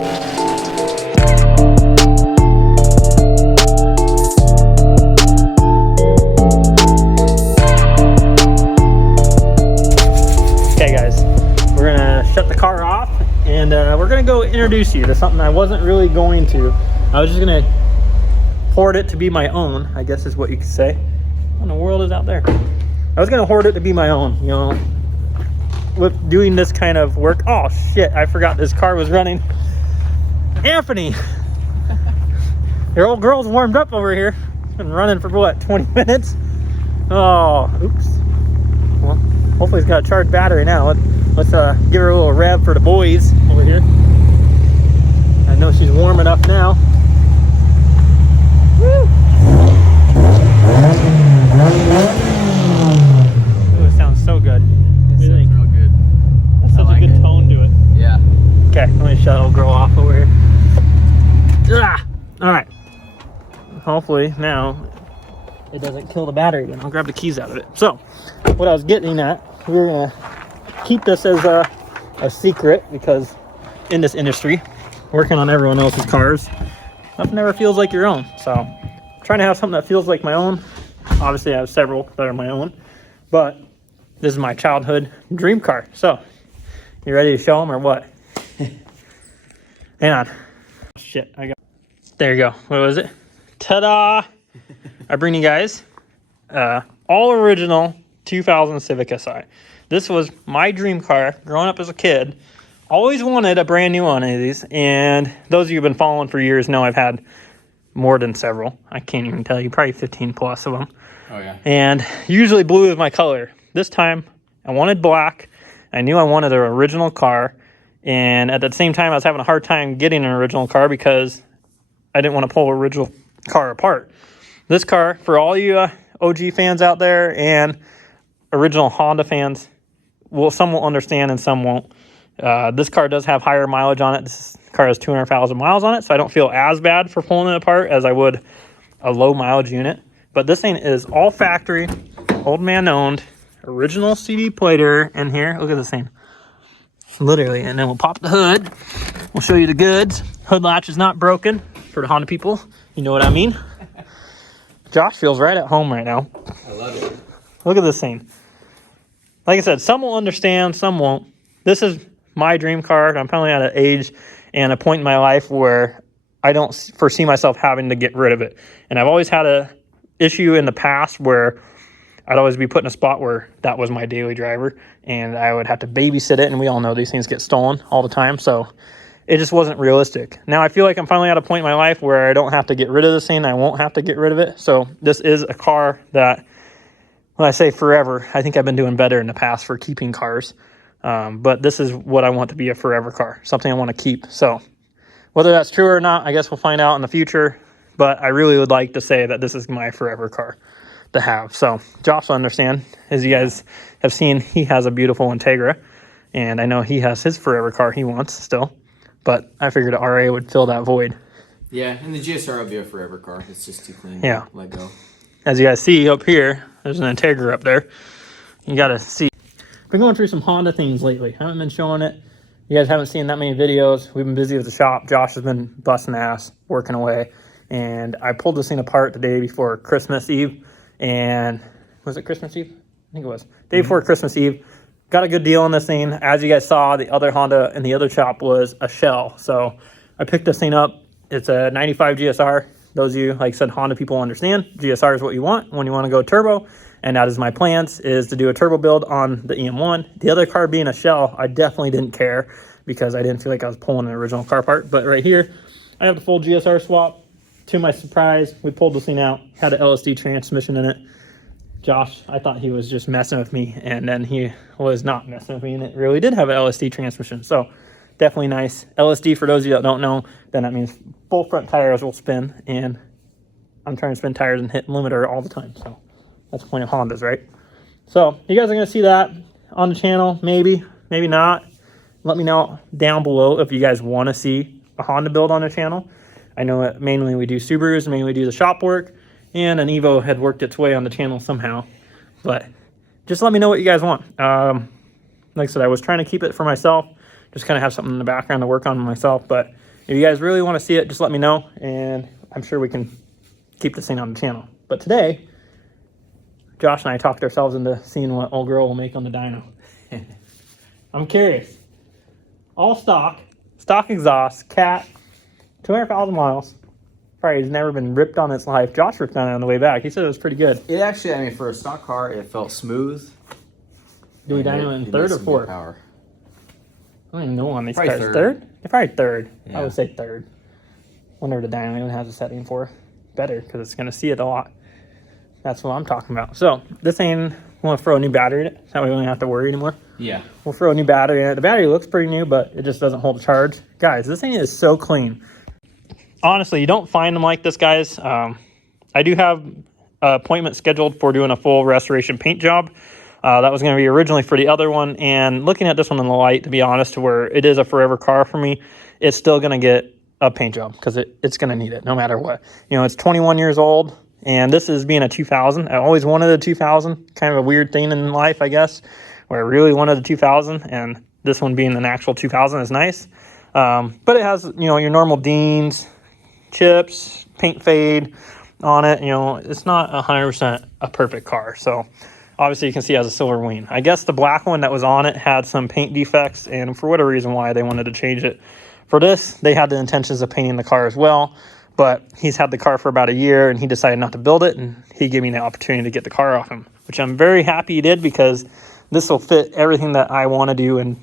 Okay guys, we're gonna shut the car off and we're gonna go introduce you to something I wasn't really going to. I was just gonna hoard it to be my own, I guess is what you could say. What in the world is out there? I was gonna hoard it to be my own, you know, with doing this kind of work. Oh shit, I forgot this car was running. Anthony, your old girl's warmed up over here. It's been running for what, 20 minutes? Oh, oops. Well, hopefully it's got a charged battery now. Let's give her a little rev for the boys over here. I know she's warm enough now. Woo! Ooh, it sounds so good. It sounds real good. That's such a good tone to it. Yeah. Okay, let me shut the old girl off over here. Ah! All right. Hopefully now it doesn't kill the battery again. I'll grab the keys out of it. So, what I was getting at, we're gonna keep this as a secret because in this industry, working on everyone else's cars, nothing ever feels like your own. So, I'm trying to have something that feels like my own. Obviously, I have several that are my own, but this is my childhood dream car. So, you ready to show them or what? Hang on. Shit, I got. There you go. What was it? Ta-da! I bring you guys all original 2000 Civic Si. This was my dream car growing up as a kid. Always wanted a brand new one of these, and those of you who've been following for years know I've had more than several. I can't even tell you, probably 15 plus of them. Oh yeah. And usually blue is my color. This time I wanted black. I knew I wanted an original car, and at the same time I was having a hard time getting an original car because I didn't want to pull an original car apart. This car, for all you OG fans out there and original Honda fans, well, some will understand and some won't. This car does have higher mileage on it. This car has 200,000 miles on it, so I don't feel as bad for pulling it apart as I would a low mileage unit. But this thing is all factory, old man owned, original CD plater in here. Look at this thing. Literally, and then we'll pop the hood. We'll show you the goods. Hood latch is not broken for the Honda people. You know what I mean? Josh feels right at home right now. I love it. Look at this thing. Like I said, some will understand, some won't. This is my dream car. I'm finally at an age and a point in my life where I don't foresee myself having to get rid of it. And I've always had a issue in the past where I'd always be put in a spot where that was my daily driver and I would have to babysit it, and we all know these things get stolen all the time, so it just wasn't realistic. Now I feel like I'm finally at a point in my life where I don't have to get rid of this thing. I won't have to get rid of it. So this is a car that, when I say forever, I think I've been doing better in the past for keeping cars. But this is what I want to be a forever car, something I want to keep. So whether that's true or not, I guess we'll find out in the future. But I really would like to say that this is my forever car to have. So Josh will understand. As you guys have seen, he has a beautiful Integra, and I know he has his forever car he wants still. But I figured an RA would fill that void. Yeah, and the GSR will be a forever car. It's just too clean. Yeah. Let go. As you guys see up here, there's an Integra up there. You got to see. Been going through some Honda things lately. Haven't been showing it. You guys haven't seen that many videos. We've been busy with the shop. Josh has been busting ass, working away. And I pulled this thing apart the day before Christmas Eve. And was it Christmas Eve? I think it was. Day before Christmas Eve. Got a good deal on this thing. As you guys saw, the other Honda in the other shop was a shell. So I picked this thing up. It's a 95 GSR. Those of you, like I said, Honda people understand. GSR is what you want when you want to go turbo. And that is my plans, is to do a turbo build on the EM1. The other car being a shell, I definitely didn't care because I didn't feel like I was pulling an original car part. But right here, I have the full GSR swap. To my surprise, we pulled this thing out. Had an LSD transmission in it. Josh, I thought he was just messing with me, and then he was not messing with me, and it really did have an LSD transmission. So definitely nice. LSD, for those of you that don't know, then that means both front tires will spin, and I'm trying to spin tires and hit limiter all the time. So that's the point of Hondas, right? So you guys are going to see that on the channel, maybe not. Let me know down below if you guys want to see a Honda build on the channel. I know that mainly we do Subarus, mainly we do the shop work, and an Evo had worked its way on the channel somehow. But just let me know what you guys want. Like I said, I was trying to keep it for myself, just kind of have something in the background to work on myself. But If you guys really want to see it, just let me know, and I'm sure we can keep this thing on the channel. But today, Josh and I talked ourselves into seeing what old girl will make on the dyno. I'm curious. All stock exhaust, cat, 200,000 miles. Probably has never been ripped on its life. Josh ripped on it on the way back. He said it was pretty good. It actually, I mean, for a stock car, it felt smooth. Do we dyno in third or fourth? Power. I don't even know on these Probably cars. third. They're probably third. Yeah. I would say third. Wonder what the dyno even has a setting for. Better, because it's going to see it a lot. That's what I'm talking about. So, this thing, we'll throw a new battery in it. So we don't have to worry anymore. Yeah. We'll throw a new battery in it. The battery looks pretty new, but it just doesn't hold a charge. Guys, this thing is so clean. Honestly, you don't find them like this, guys. I do have an appointment scheduled for doing a full restoration paint job. That was going to be originally for the other one. And looking at this one in the light, to be honest, to where it is a forever car for me, it's still going to get a paint job because it's going to need it no matter what. You know, it's 21 years old, and this is being a 2000. I always wanted a 2000. Kind of a weird thing in life, I guess, where I really wanted a 2000, and this one being an actual 2000 is nice. But it has, you know, your normal Deans, chips, paint fade on it. You know, it's not 100% a perfect car. So obviously you can see it has a silver wing. I guess the black one that was on it had some paint defects, and for whatever reason why they wanted to change it. For this, they had the intentions of painting the car as well, but he's had the car for about a year and he decided not to build it, and he gave me the opportunity to get the car off him, which I'm very happy he did, because this will fit everything that I want to do and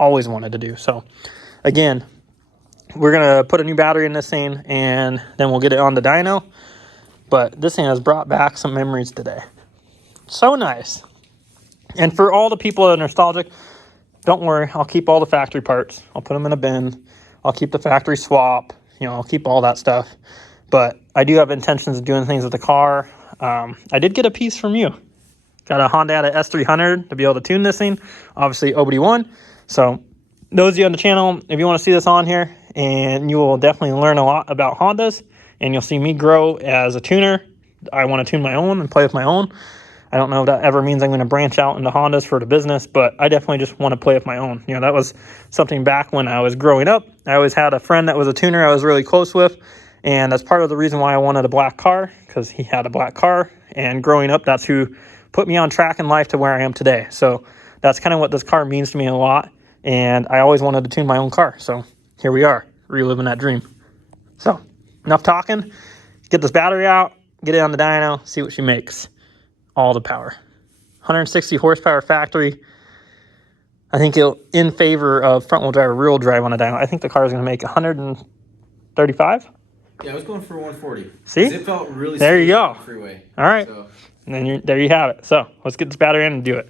always wanted to do. So again, we're going to put a new battery in this thing, and then we'll get it on the dyno. But this thing has brought back some memories today. So nice. And for all the people that are nostalgic, don't worry. I'll keep all the factory parts. I'll put them in a bin. I'll keep the factory swap. You know, I'll keep all that stuff. But I do have intentions of doing things with the car. I did get a piece from you. Got a Honda S300 to be able to tune this thing. Obviously, OBD1. So those of you on the channel, if you want to see this on here, and you will definitely learn a lot about Hondas, and you'll see me grow as a tuner. I want to tune my own and play with my own. I don't know if that ever means I'm going to branch out into Hondas for the business, but I definitely just want to play with my own. You know, that was something back when I was growing up. I always had a friend that was a tuner I was really close with, and that's part of the reason why I wanted a black car, because he had a black car, and growing up, that's who put me on track in life to where I am today. So that's kind of what this car means to me a lot, and I always wanted to tune my own car. So here we are, reliving that dream. So enough talking. Get this battery out, get it on the dyno, see what she makes. All the power. 160 horsepower factory. I think it'll in favor of front wheel drive or rear wheel drive on a dyno. I think the car is going to make 135. Yeah, I was going for 140. See? It felt really there you go. on the freeway. All right. So. And then there you have it. So let's get this battery in and do it.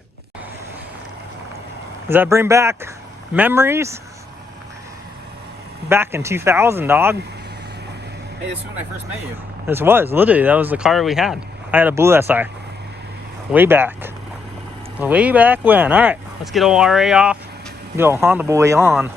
Does that bring back memories? Back in 2000, dog. Hey, this is when I first met you. This was literally, that was the car we had. I had a blue SI. Way back when. All right, let's get old RA off. Get old Honda boy on.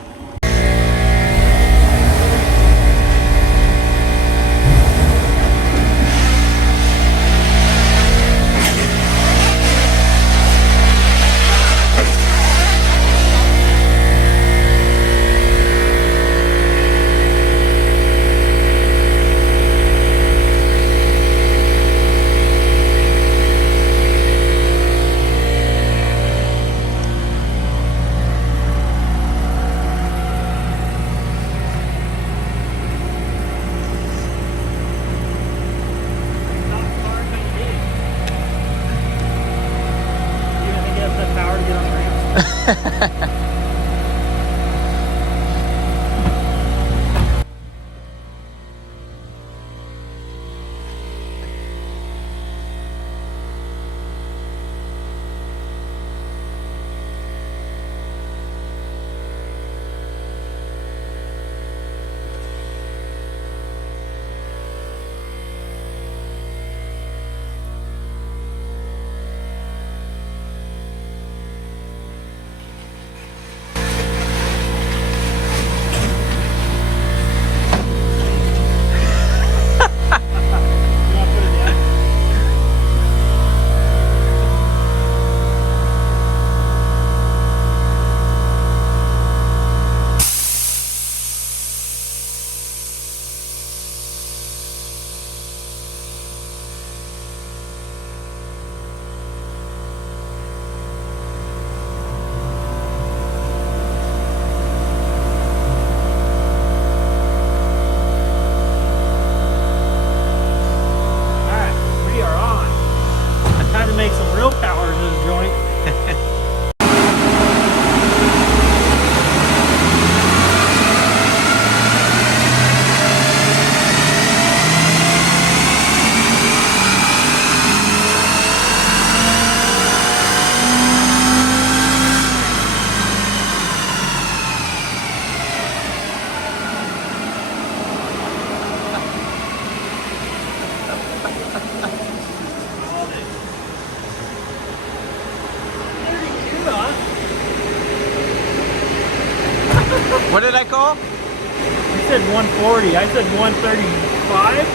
What did I call? You said 140. I said 135.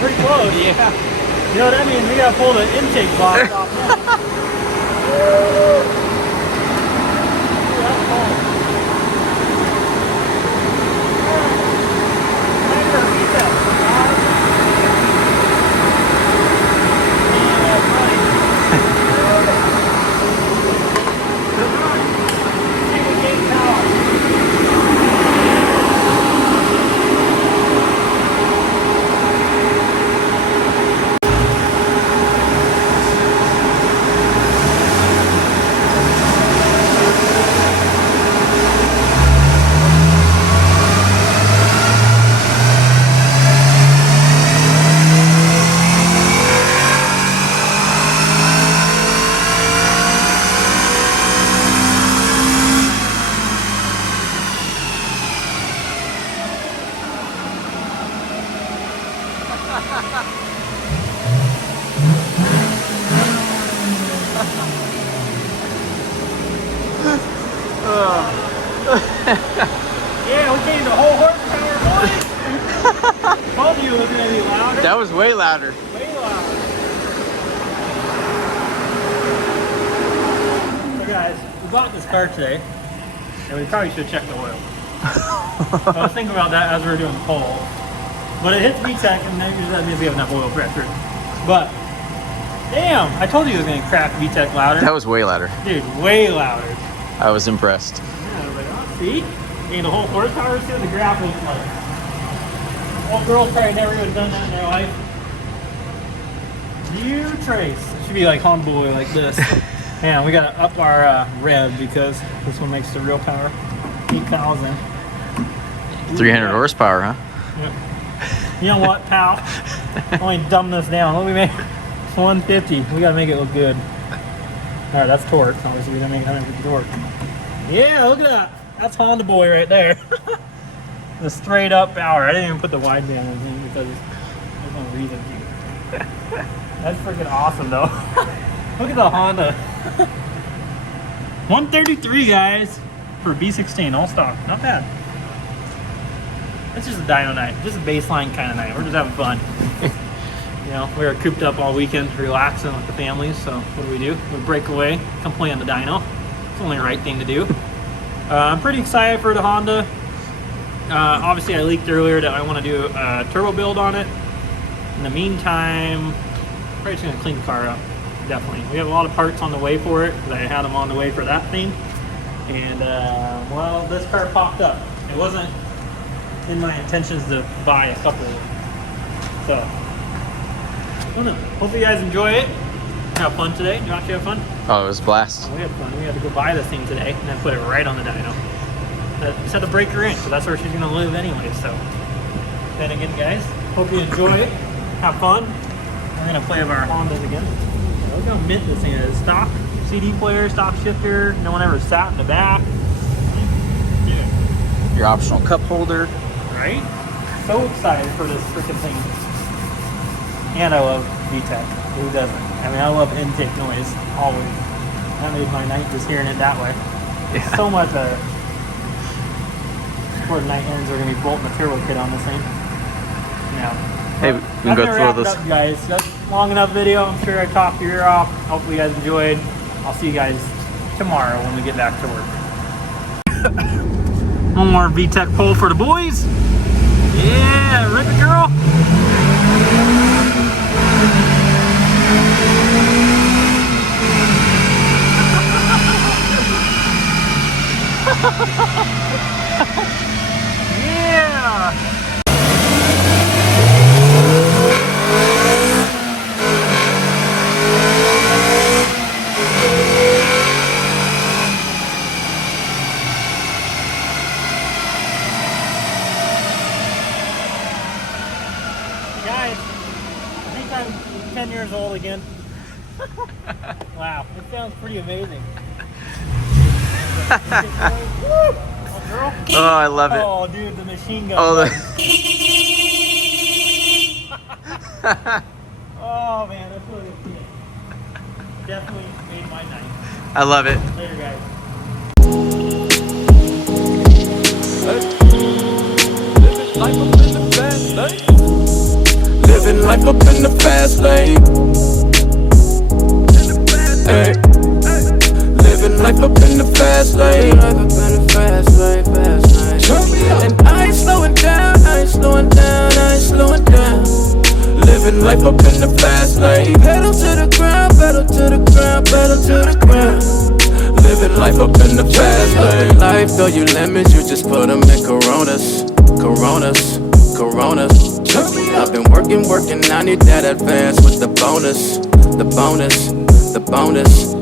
Pretty close. Yeah. You know what that means? We gotta pull the intake box off now. Ooh, that's cold. Time for a reset. Yeah, buddy. Good run. Single gate power. Yeah, we gained a whole horsepower, boys. Told you it was gonna be louder. That was way louder. Way louder. So guys, we bought this car today, and we probably should check the oil. I was thinking about that as we were doing the poll. But it hits VTEC, and that usually means we have enough oil pressure. But damn, I told you it was gonna crack VTEC louder. That was way louder. Dude, way louder. I was impressed. Yeah, I was like, oh, see? Gained a whole horsepower. See what the graph looks like. All girls probably never would have done that in their life. View trace. It should be like Honda Boy like this. Man, we gotta up our rev because this one makes the real power. 8,000. 300 horsepower, huh? Yep. You know what, pal? Let me dumb this down. Let me make 150. We gotta make it look good. All right, that's torque. Obviously, we gotta make 150 torque. Yeah, look at that. That's Honda Boy right there. The straight up power. I didn't even put the wideband in because there's no reason to. That's freaking awesome, though. Look at the Honda. 133, guys, for B16, all stock. Not bad. It's just a dyno night, just a baseline kind of night. We're just having fun. You know, we were cooped up all weekend, relaxing with the families. So what do? We break away, come play on the dyno. It's the only right thing to do. I'm pretty excited for the Honda. Obviously, I leaked earlier that I want to do a turbo build on it. In the meantime, probably just gonna clean the car up. Definitely. We have a lot of parts on the way for it because I had them on the way for that thing. And well, this car popped up. It wasn't in my intentions to buy a couple. So, I don't know. Hopefully you guys enjoy it. Have fun today. Josh, you have fun? Oh, it was a blast. Oh, we had fun. We had to go buy this thing today and then put it right on the dyno. Just had to break her in, so that's where she's gonna live anyway. So, then again, guys, hope you enjoy it. Have fun. We're gonna play with our Hondas again. Look how mint this thing is. Stock CD player, stock shifter. No one ever sat in the back. Dude. Your optional cup holder. Right? So excited for this freaking thing. And I love VTEC. Who doesn't? I mean, I love intake noise, always. That made my night just hearing it that way. Yeah. So much better. Before night ends, we're going to be bolting the turbo kit on this thing. Yeah. Hey, we can go through all this. Up, guys. That's a long enough video. I'm sure I talked your ear off. Hopefully you guys enjoyed. I'll see you guys tomorrow when we get back to work. One more VTEC pull for the boys. Yeah, rip it, girl. Yeah. Guys, I think I'm 10 years old again. Wow, it sounds pretty amazing. Oh, girl. Oh, I love it. Oh, dude, the machine gun. Oh, Oh, man, that's really good. Definitely made my night. I love it. Later, guys. life up in the fast lane. Hey. Living life up in the fast lane. And I ain't slowing down, I ain't slowing down, I ain't slowing down. Living life up in the fast lane. Pedal to the ground, pedal to the ground, pedal to the ground. Living life up in the fast lane. Life, though you lemons, you just put them in Coronas. Coronas, Coronas. I've been working, I need that advance with the bonus. The bonus, the bonus.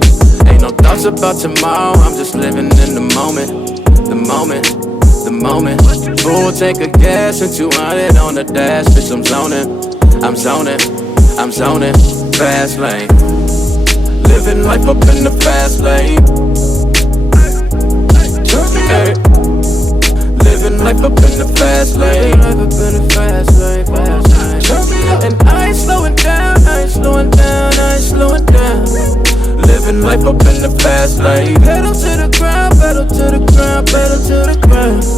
Ain't no thoughts about tomorrow, I'm just living in the moment. The moment, the moment. Full tank of gas and 200 on the dash. Bitch, I'm zoning, I'm zoning, I'm zoning. Fast lane. Living life up in the fast lane. Hey. Living life up in the fast lane. And I ain't slowing down, I ain't slowing down, I ain't slowing down. Living life up in the fast lane. Pedal to the ground, pedal to the ground, pedal to the ground.